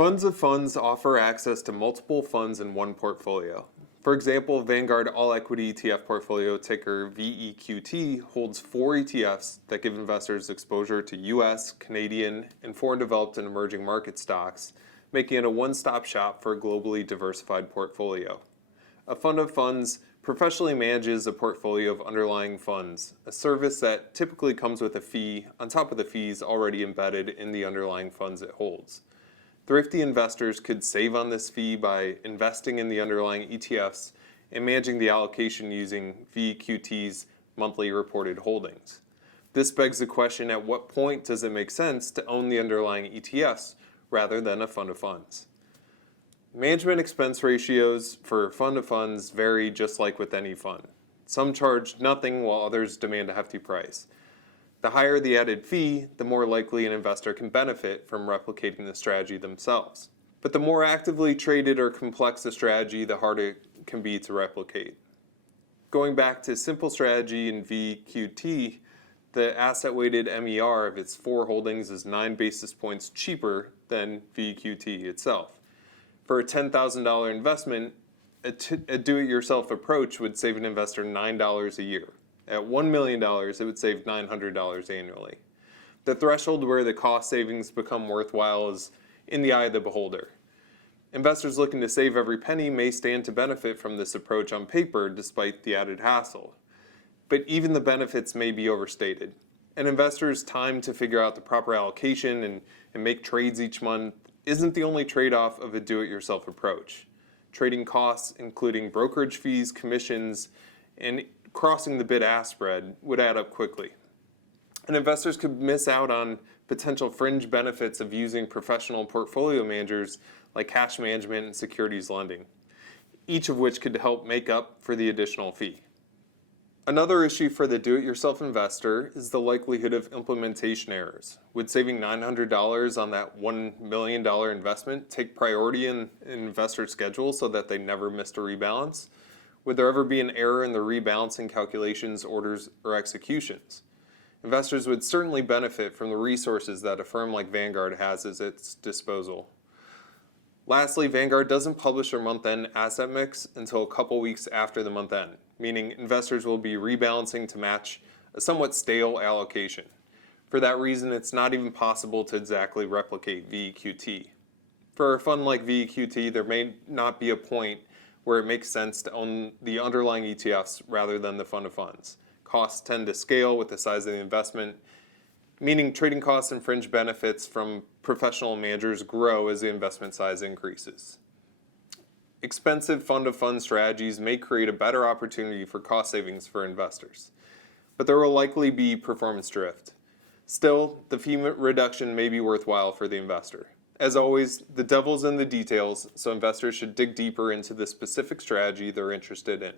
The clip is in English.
Funds of funds offer access to multiple funds in one portfolio. For example, Vanguard All Equity ETF portfolio, ticker VEQT, holds 4 ETFs that give investors exposure to US, Canadian, and foreign developed and emerging market stocks, making it a one-stop shop for a globally diversified portfolio. A fund of funds professionally manages a portfolio of underlying funds, a service that typically comes with a fee on top of the fees already embedded in the underlying funds it holds. Thrifty investors could save on this fee by investing in the underlying ETFs and managing the allocation using VEQT's monthly reported holdings. This begs the question, at what point does it make sense to own the underlying ETFs rather than a fund of funds? Management expense ratios for fund of funds vary just like with any fund. Some charge nothing while others demand a hefty price. The higher the added fee, the more likely an investor can benefit from replicating the strategy themselves. But the more actively traded or complex the strategy, the harder it can be to replicate. Going back to simple strategy in VQT, the asset-weighted MER of its 4 holdings is 9 basis points cheaper than VQT itself. For a $10,000 investment, a do-it-yourself approach would save an investor $9 a year. At $1 million, it would save $900 annually. The threshold where the cost savings become worthwhile is in the eye of the beholder. Investors looking to save every penny may stand to benefit from this approach on paper despite the added hassle. But even the benefits may be overstated. An investor's time to figure out the proper allocation and make trades each month isn't the only trade-off of a do-it-yourself approach. Trading costs, including brokerage fees, commissions, and crossing the bid-ask spread, would add up quickly. And investors could miss out on potential fringe benefits of using professional portfolio managers like cash management and securities lending, each of which could help make up for the additional fee. Another issue for the do-it-yourself investor is the likelihood of implementation errors. Would saving $900 on that $1 million investment take priority in an investor's schedule so that they never missed a rebalance? Would there ever be an error in the rebalancing calculations, orders, or executions? Investors would certainly benefit from the resources that a firm like Vanguard has at its disposal. Lastly, Vanguard doesn't publish their month-end asset mix until a couple weeks after the month end, meaning investors will be rebalancing to match a somewhat stale allocation. For that reason, it's not even possible to exactly replicate VEQT. For a fund like VEQT, there may not be a point where it makes sense to own the underlying ETFs rather than the fund of funds. Costs tend to scale with the size of the investment, meaning trading costs and fringe benefits from professional managers grow as the investment size increases. Expensive fund of funds strategies may create a better opportunity for cost savings for investors, but there will likely be performance drift. Still, the fee reduction may be worthwhile for the investor. As always, the devil's in the details, so investors should dig deeper into the specific strategy they're interested in.